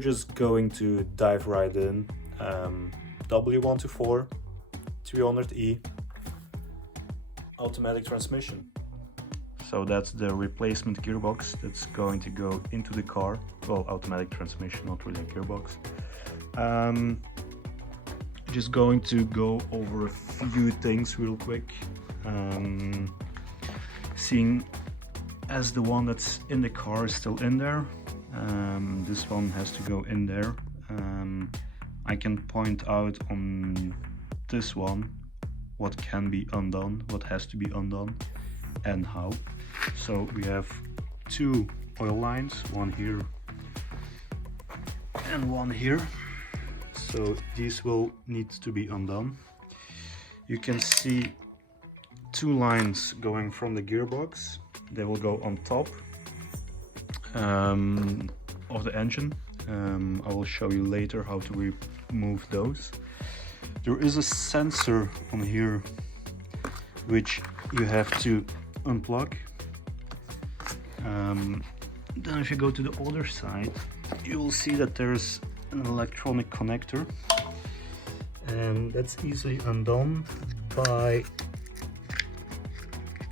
just going to dive right in. W124 300E automatic transmission. So that's the replacement gearbox that's going to go into the car. Well, automatic transmission, not really a gearbox. Just going to go over a few things real quick. Seeing as the one that's in the car is still in there, this one has to go in there. I can point out on this one what can be undone, what has to be undone, and how. So we have two oil lines, one here and one here. So these will need to be undone. You can see two lines going from the gearbox. They will go on top of the engine. I will show you later how to remove those. There is a sensor on here which you have to unplug. Then if you go to the other side, you will see that there's an electronic connector, and that's easily undone by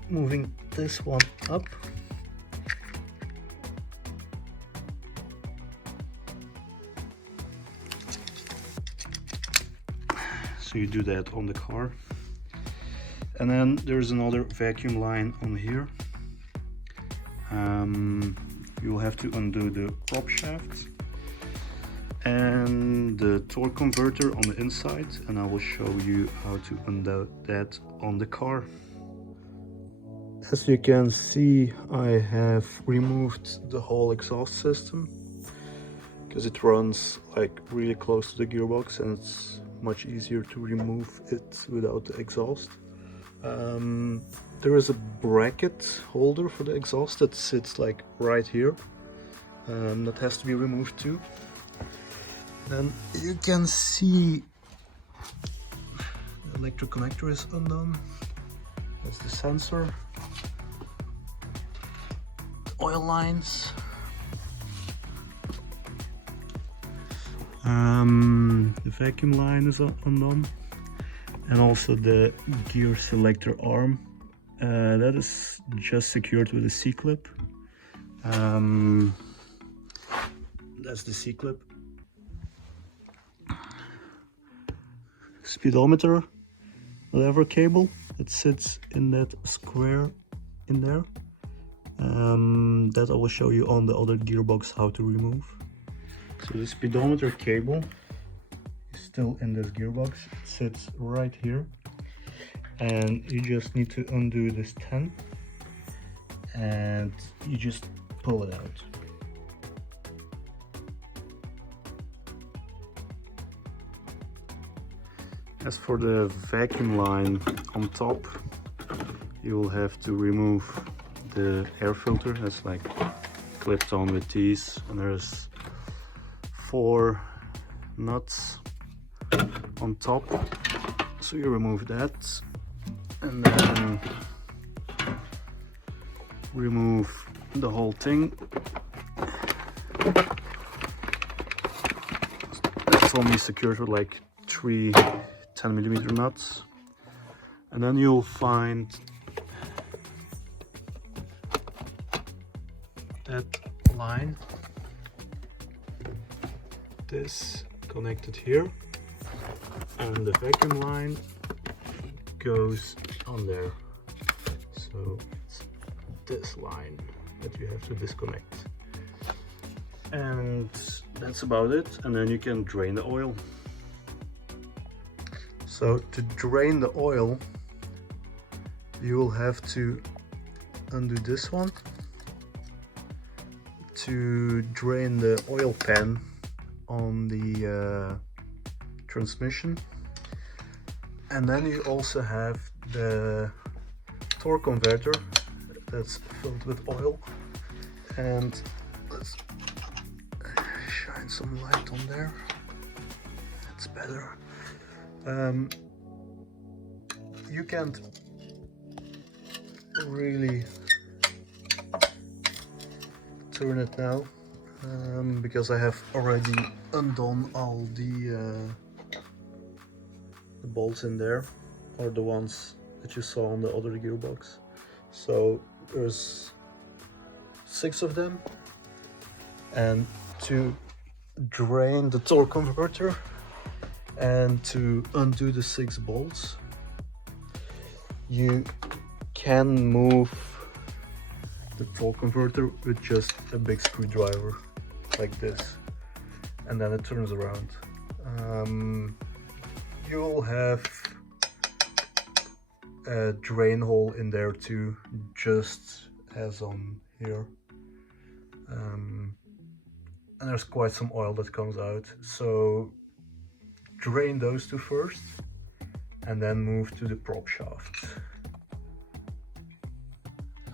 moving this one up. So you do that on the car. And then there's another vacuum line on here. You'll have to undo the prop shaft and the torque converter on the inside, and I will show you how to undo that on the car. As you can see, I have removed the whole exhaust system because it runs like really close to the gearbox and it's much easier to remove it without the exhaust. There is a bracket holder for the exhaust that sits like right here. That has to be removed too. Then you can see the electric connector is undone. That's the sensor. Oil lines. The vacuum line is undone. And also the gear selector arm. That is just secured with a C-clip. That's the C-clip. Speedometer lever cable that sits in that square in there. That I will show you on the other gearbox how to remove. So the speedometer cable is still in this gearbox. It sits right here. And you just need to undo this 10 and you just pull it out. As for the vacuum line on top, you will have to remove the air filter that's like clipped on with these, and there's 4 nuts on top. So you remove that and then remove the whole thing. It's only secured with like 3 10mm nuts, and then you'll find that line, this connected here, and the vacuum line goes on there. So it's this line that you have to disconnect, and that's about it. And then you can drain the oil. So to drain the oil, you will have to undo this one to drain the oil pan on the transmission. And then you also have the torque converter that's filled with oil. And let's shine some light on there. That's better. You can't really turn it now. because I have already undone all the bolts in there, or the ones that you saw on the other gearbox. So there's 6 of them, and to drain the torque converter and to undo the 6 bolts, you can move the torque converter with just a big screwdriver like this, and then it turns around. You will have a drain hole in there too, just as on here, and there's quite some oil that comes out, so drain those 2 first and then move to the prop shaft.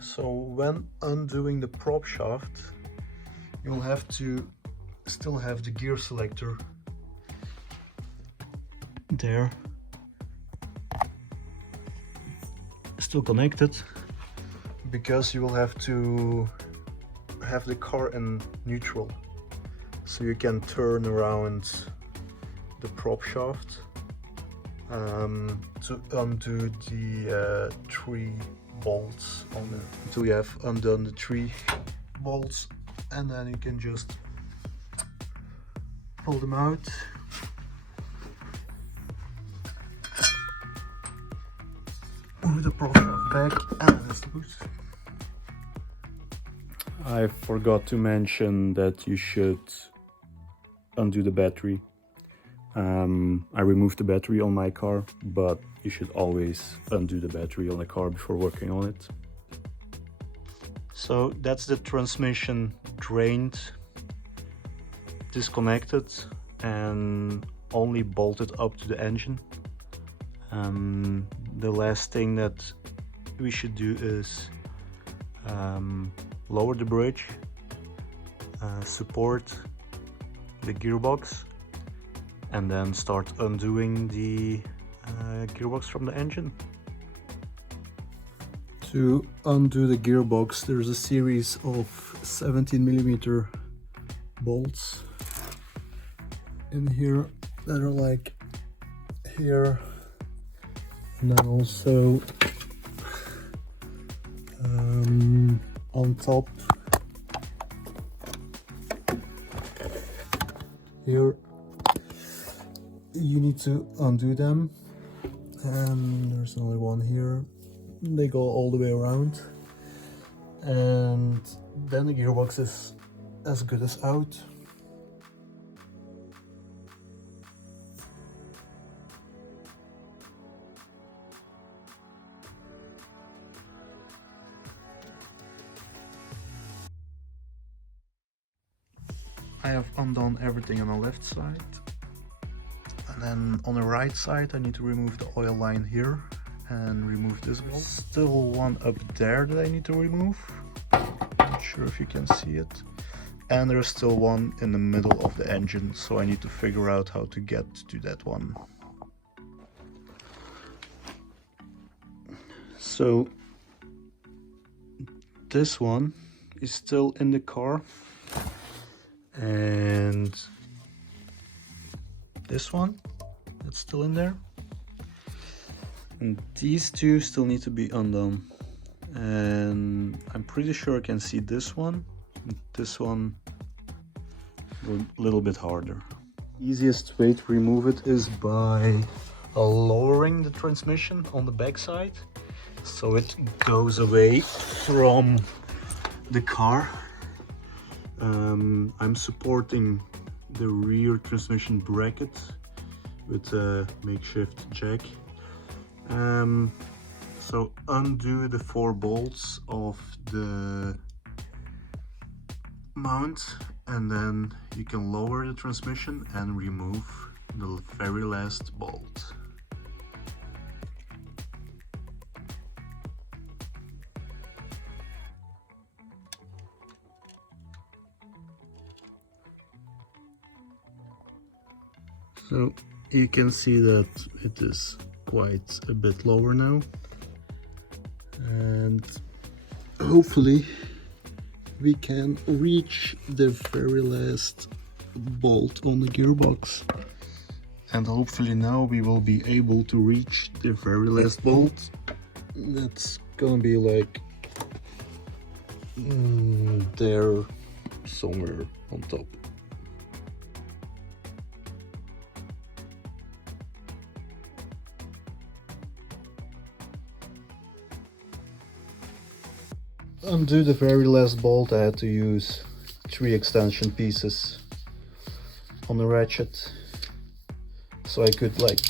So when undoing the prop shaft, you'll have to still have the gear selector there, still connected, because you will have to have the car in neutral, so you can turn around the prop shaft to undo the 3 bolts on it, until you have undone the 3 bolts, and then you can just pull them out. Move the prop shaft back, and then it's loose. I forgot to mention that you should undo the battery. I removed the battery on my car, but you should always undo the battery on a car before working on it. So that's the transmission drained, disconnected, and only bolted up to the engine. The last thing that we should do is lower the bridge, support the gearbox, and then start undoing the gearbox from the engine. To undo the gearbox, there's a series of 17mm bolts in here that are like here, and then also on top here. You need to undo them, and there's another one here. They go all the way around, and then the gearbox is as good as out. I have undone everything on the left side, and then on the right side I need to remove the oil line here and remove this one. Still one up there that I need to remove, not sure if you can see it, and there's still one in the middle of the engine, so I need to figure out how to get to that one. So this one is still in the car, and this one, that's still in there, and these 2 still need to be undone, and I'm pretty sure I can see this one and this one a little bit harder. Easiest way to remove it is by lowering the transmission on the back side, so it goes away from the car. I'm supporting the rear transmission bracket with a makeshift jack. So undo the 4 bolts of the mount, and then you can lower the transmission and remove the very last bolt. So you can see that it is quite a bit lower now, and hopefully we can reach the very last bolt on the gearbox. And hopefully now we will be able to reach the very last bolt. That's gonna be like there somewhere on top. To undo the very last bolt, I had to use 3 extension pieces on the ratchet, so I could like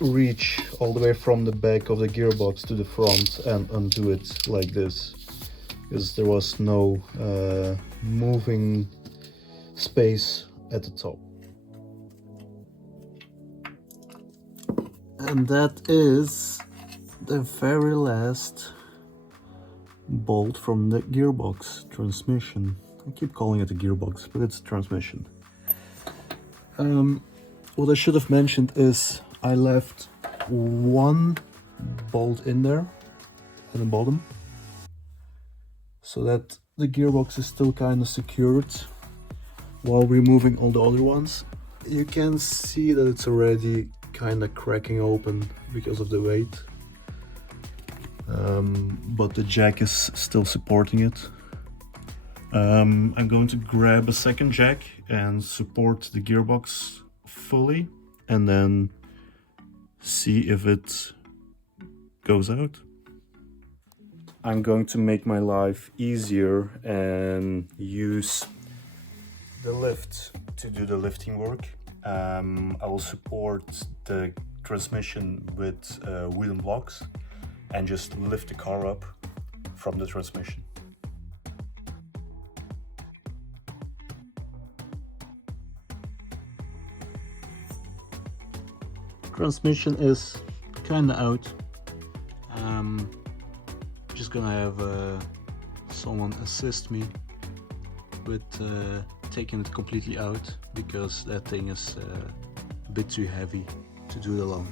reach all the way from the back of the gearbox to the front and undo it like this, because there was no moving space at the top. And that is the very last bolt from the gearbox transmission. I keep calling it a gearbox, but it's a transmission. What I should have mentioned is I left 1 bolt in there at the bottom, so that the gearbox is still kind of secured while removing all the other ones. You can see that it's already kind of cracking open because of the weight. But the jack is still supporting it. I'm going to grab a second jack and support the gearbox fully, and then see if it goes out. I'm going to make my life easier and use the lift to do the lifting work. I will support the transmission with wooden blocks and just lift the car up from the transmission. Transmission is kinda out. Just gonna have someone assist me with taking it completely out, because that thing is a bit too heavy to do it alone.